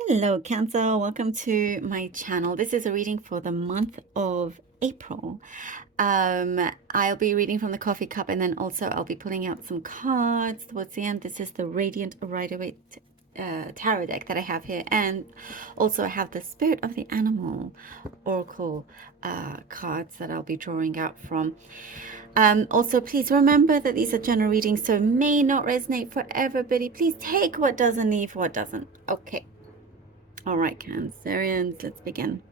Hello, Cancer. Welcome to my channel. This is a reading for the month of April. I'll be reading from the coffee cup, and then also I'll be pulling out some cards towards the end. This is the Radiant Rider-Waite tarot deck that I have here, and also I have the Spirit of the Animal Oracle cards that I'll be drawing out from. Also, please remember that these are general readings, so may not resonate for everybody. Please take what does and leave what doesn't. Okay. All right, Cancerians, let's begin.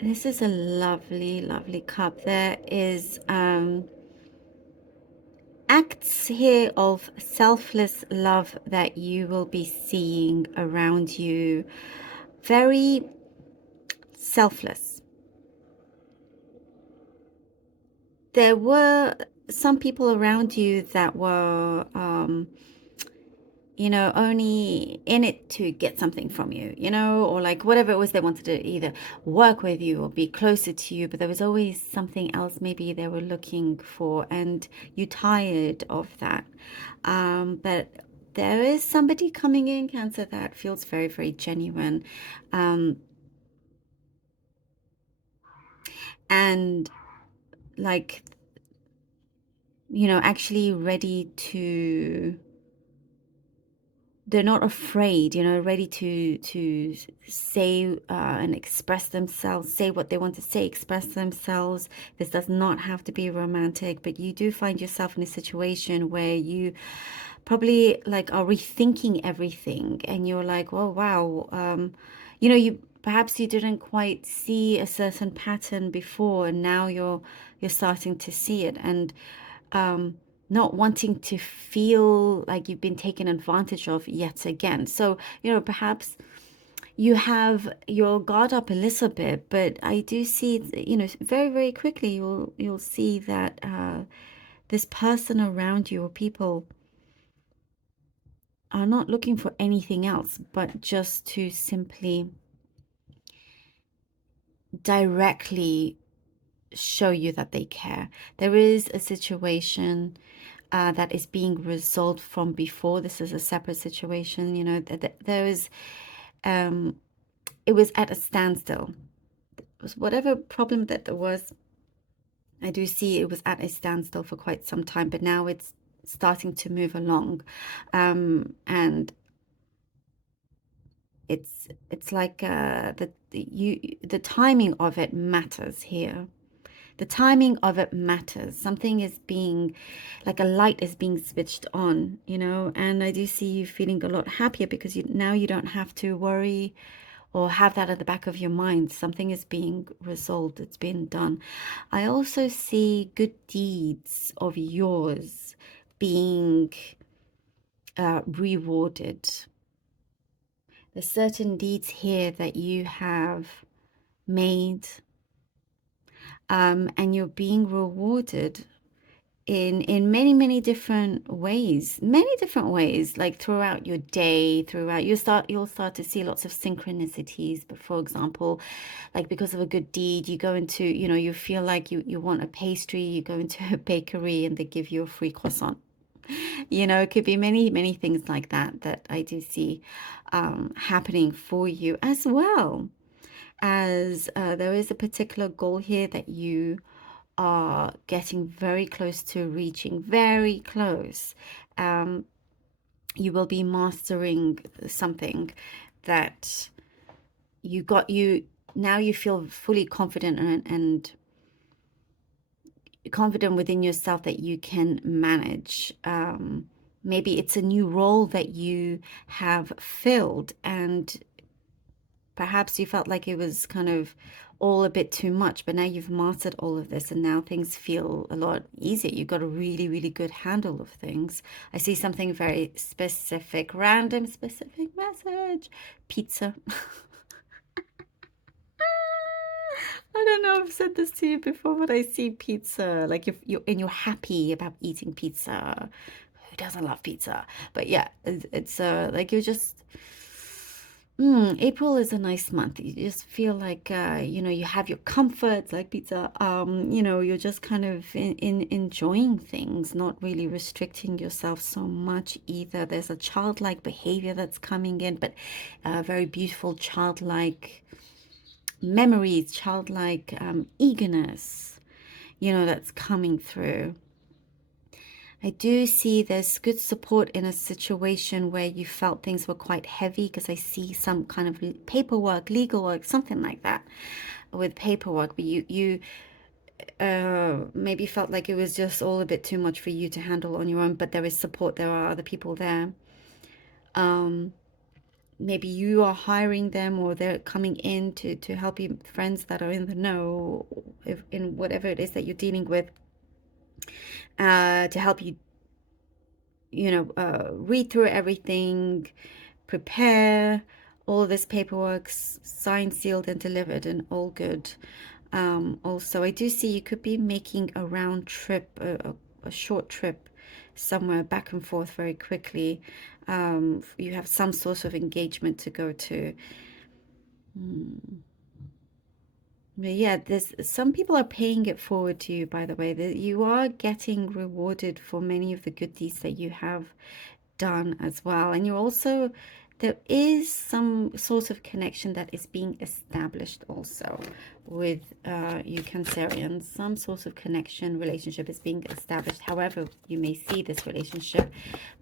This is a lovely, lovely cup. There is acts here of selfless love that you will be seeing around you. Very selfless. There were some people around you that were only in it to get something from you, or like whatever it was they wanted to either work with you or be closer to you, but there was always something else maybe they were looking for, and you tired of that. But there is somebody coming in, Cancer, that feels very, very genuine. And like, actually ready to, they're not afraid, ready to say and express themselves, say what they want to say, express themselves. This does not have to be romantic, but you do find yourself in a situation where you probably like are rethinking everything, and you're like, oh wow, perhaps you didn't quite see a certain pattern before, and now you're starting to see it, and not wanting to feel like you've been taken advantage of yet again. So, perhaps you have your guard up a little bit, but I do see, very, very quickly you'll see that this person around you, or people, are not looking for anything else but just to simply directly show you that they care. There is a situation that is being resolved from before. This is a separate situation. There is, it was at a standstill. It was whatever problem that there was. I do see it was at a standstill for quite some time, but now it's starting to move along, and it's like the timing of it matters here. The timing of it matters. Something is being, like a light is being switched on, and I do see you feeling a lot happier because now you don't have to worry or have that at the back of your mind. Something is being resolved. It's been done. I also see good deeds of yours being rewarded. There's certain deeds here that you have made, and you're being rewarded in many, many different ways, like throughout your day, you'll start to see lots of synchronicities. But for example, like because of a good deed, you go into, you feel like you want a pastry, you go into a bakery and they give you a free croissant. It could be many, many things like that I do see happening for you, as well as there is a particular goal here that you are getting very close to reaching, very close. You will be mastering something that now you feel fully confident and confident within yourself that you can manage. Maybe it's a new role that you have filled, and perhaps you felt like it was kind of all a bit too much, but now you've mastered all of this and now things feel a lot easier. You've got a really, really good handle of things. I see something very specific, random specific message. Pizza. I don't know if I've said this to you before, but I see pizza. Like if you're happy about eating pizza. Who doesn't love pizza? But yeah, it's like you're just April is a nice month. You just feel like you have your comforts like pizza. You're just kind of in enjoying things, not really restricting yourself so much either. There's a childlike behavior that's coming in, but very beautiful childlike memories, childlike eagerness, that's coming through. I do see there's good support in a situation where you felt things were quite heavy, because I see some kind of paperwork, legal work, something like that with paperwork, but you maybe felt like it was just all a bit too much for you to handle on your own, but there is support. There are other people there. Maybe you are hiring them, or they're coming in to help you, friends that are in the know, if, in whatever it is that you're dealing with, to help you read through everything, prepare all this paperwork, signed, sealed, and delivered, and all good. Also, I do see you could be making a round trip, a short trip somewhere back and forth very quickly. You have some sort of engagement to go to. But yeah, there's some people are paying it forward to you, by the way. That you are getting rewarded for many of the good deeds that you have done as well. And you're also, there is some sort of connection that is being established also with you Cancerians. Some sort of connection, relationship is being established, however you may see this relationship.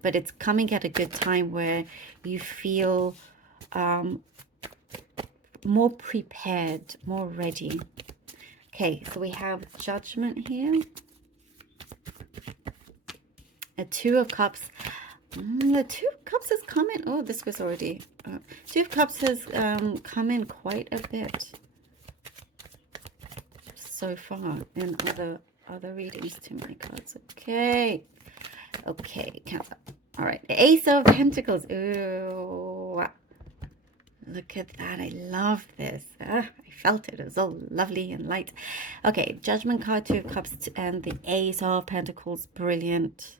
But it's coming at a good time where you feel more prepared, more ready. Okay, so we have Judgment here. A Two of Cups. The Two of Cups has come in. Oh, this was already. Two of Cups has come in quite a bit so far in other readings to my cards. Okay, Cancer. All right, the Ace of Pentacles. Ooh, look at that. I love this. I felt it. It was all lovely and light. Okay, Judgment card, Two of Cups, and the Ace of Pentacles. Brilliant.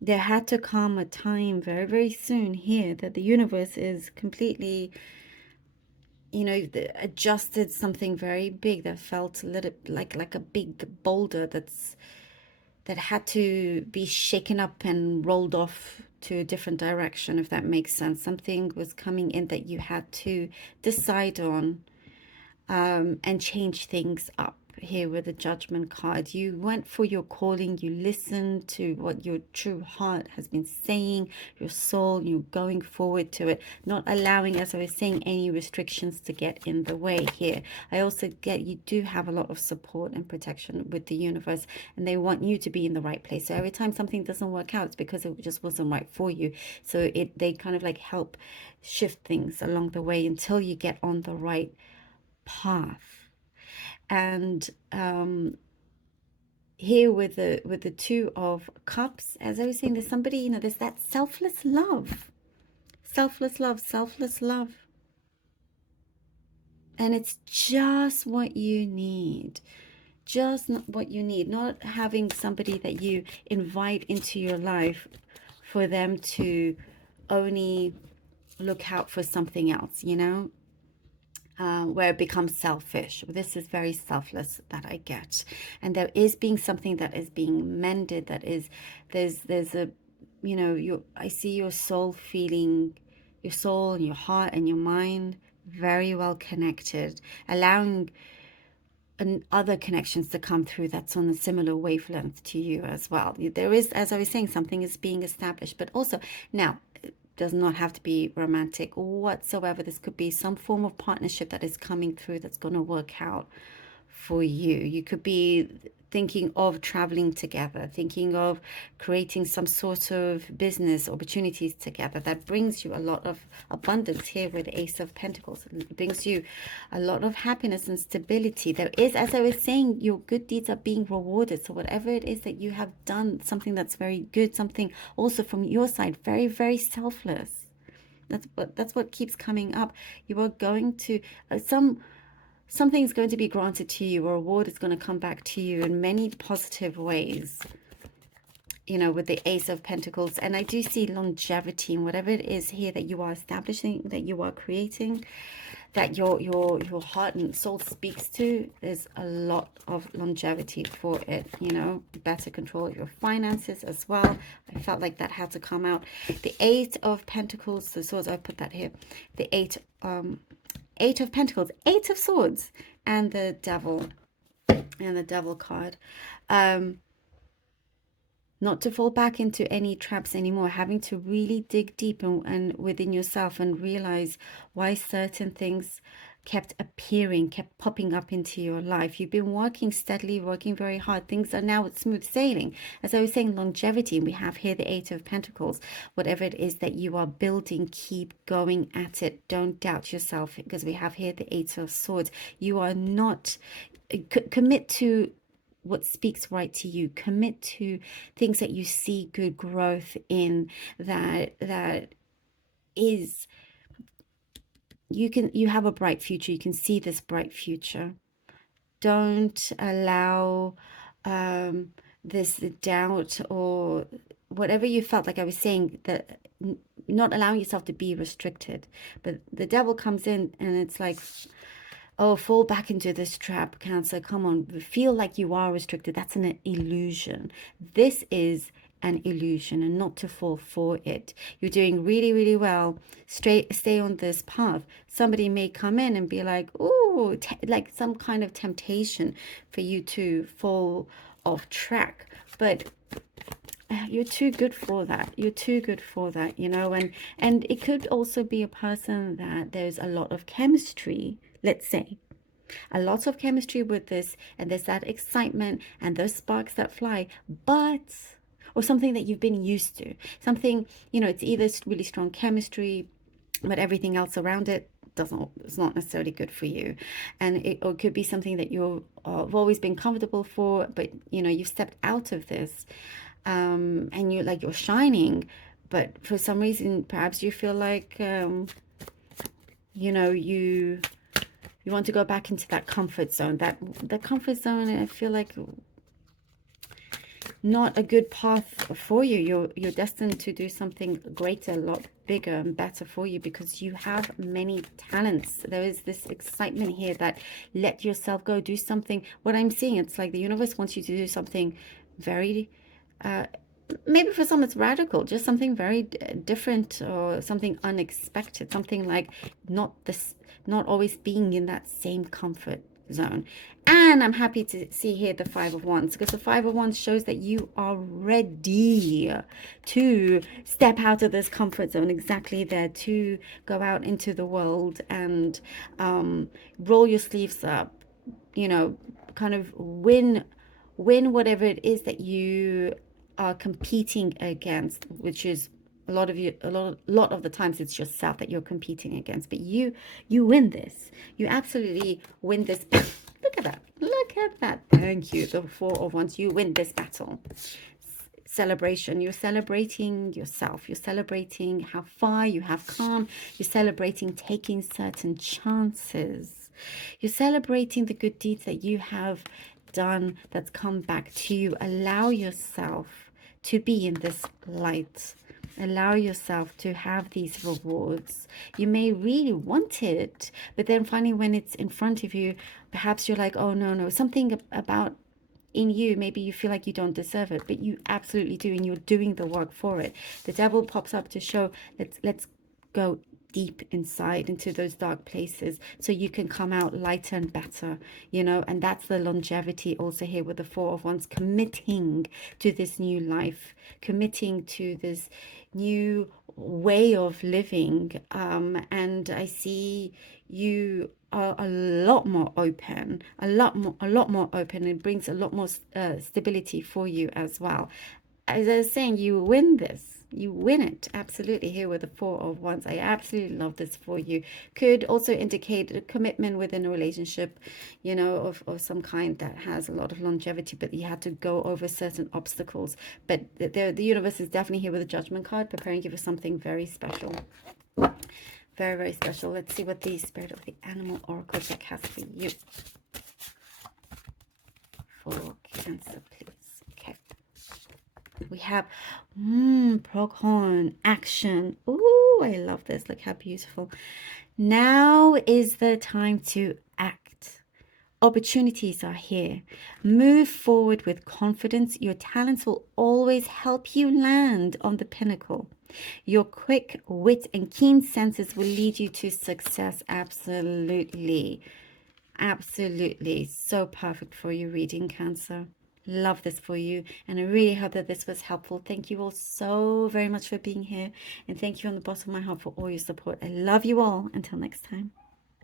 There had to come a time very, very soon here that the universe is completely, adjusted something very big that felt a little like a big boulder that had to be shaken up and rolled off to a different direction, if that makes sense. Something was coming in that you had to decide on, and change things up. Here with the Judgment card, you went for your calling, you listened to what your true heart has been saying, your soul, you're going forward to it, not allowing, as I was saying, any restrictions to get in the way here. I also get you do have a lot of support and protection with the universe, and they want you to be in the right place. So every time something doesn't work out, it's because it just wasn't right for you. So they kind of like help shift things along the way until you get on the right path. And here with the Two of Cups, as I was saying, there's somebody, there's that selfless love, and it's just what you need. Just what you need. Not having somebody that you invite into your life for them to only look out for something else, where it becomes selfish. This is very selfless that I get. And there is being something that is being mended, that is, there's a, I see your soul feeling, your soul and your heart and your mind very well connected, allowing other connections to come through that's on a similar wavelength to you as well. There is, as I was saying, something is being established, but also now, does not have to be romantic whatsoever. This could be some form of partnership that is coming through that's going to work out for you. You could be thinking of traveling together, thinking of creating some sort of business opportunities together that brings you a lot of abundance here with the Ace of Pentacles. It brings you a lot of happiness and stability. There is, as I was saying, your good deeds are being rewarded. So whatever it is that you have done, something that's very good, something also from your side, very, very selfless. That's what keeps coming up. You are going to something's going to be granted to you, or a reward is going to come back to you in many positive ways. you know, with the Ace of Pentacles. And I do see longevity in whatever it is here that you are establishing, that you are creating, that your heart and soul speaks to. There's a lot of longevity for it, you know, better control of your finances as well. I felt like that had to come out. The Eight of Pentacles, the swords, I put that here. The Eight of Pentacles, Eight of Swords, and the Devil, and the Devil card. Not to fall back into any traps anymore, having to really dig deep and within yourself and realize why certain things kept appearing, kept popping up into your life. You've been working steadily, working very hard. Things are now smooth sailing. As I was saying, longevity, we have here the Eight of Pentacles. Whatever it is that you are building, keep going at it. Don't doubt yourself, because we have here the Eight of Swords. You are not, commit to what speaks right to you. Commit to things that you see good growth in, that is, you have a bright future. You can see this bright future. Don't allow this doubt or whatever you felt, like I was saying, that not allowing yourself to be restricted. But the Devil comes in and it's like, oh, fall back into this trap, Cancer. Come on, feel like you are restricted. That's an illusion. This is an illusion, and not to fall for it. You're doing really, really well. Stay on this path. Somebody may come in and be like, oh, like some kind of temptation for you to fall off track. But you're too good for that. You're too good for that, you know. And it could also be a person that there's a lot of chemistry, let's say, a lot of chemistry with this, and there's that excitement and those sparks that fly, or something that you've been used to, something, you know, it's either really strong chemistry, but everything else around it it's not necessarily good for you. And it could be something that you've always been comfortable for, but you know, you've stepped out of this, and you're shining, but for some reason perhaps you feel like you know, you want to go back into that comfort zone, that comfort zone. And I feel like not a good path for you. You're destined to do something greater, a lot bigger and better for you, because you have many talents. There is this excitement here that let yourself go, do something. What I'm seeing, it's like the universe wants you to do something very maybe for some it's radical, just something very different, or something unexpected, something like not always being in that same comfort zone. And I'm happy to see here the Five of Wands, because the Five of Wands shows that you are ready to step out of this comfort zone, exactly there, to go out into the world and roll your sleeves up, you know, kind of win whatever it is that you are competing against, which is a lot of the times it's yourself that you're competing against. But you win this. You absolutely win this. Look at that. Look at that. Thank you. The Four of Wands. You win this battle. Celebration. You're celebrating yourself. You're celebrating how far you have come. You're celebrating taking certain chances. You're celebrating the good deeds that you have done that's come back to you. Allow yourself to be in this light. Allow yourself to have these rewards. You may really want it, but then finally when it's in front of you, perhaps you're like, oh no, something about in you, maybe you feel like you don't deserve it, but you absolutely do, and you're doing the work for it. The Devil pops up to show, let's go deep inside into those dark places so you can come out lighter and better, you know. And that's the longevity also here with the Four of Wands, committing to this new life, committing to this new way of living. And I see you are a lot more open, a lot more open. It brings a lot more stability for you as well. As I was saying, you win this. You win it, absolutely, here with the Four of Wands. I absolutely love this for you. Could also indicate a commitment within a relationship, you know, of some kind that has a lot of longevity, but you had to go over certain obstacles. But the universe is definitely here with a Judgment card, preparing you for something very special. Very, very special. Let's see what the Spirit of the Animal Oracle deck has for you. For Cancer, please. Okay. We have pronghorn action. Ooh, I love this. Look how beautiful. Now is the time to act. Opportunities are here. Move forward with confidence. Your talents will always help you land on the pinnacle. Your quick wit and keen senses will lead you to success. Absolutely. Absolutely. So perfect for you, reading Cancer. Love this for you. And I really hope that this was helpful. Thank you all so very much for being here. And thank you from the bottom of my heart for all your support. I love you all. Until next time.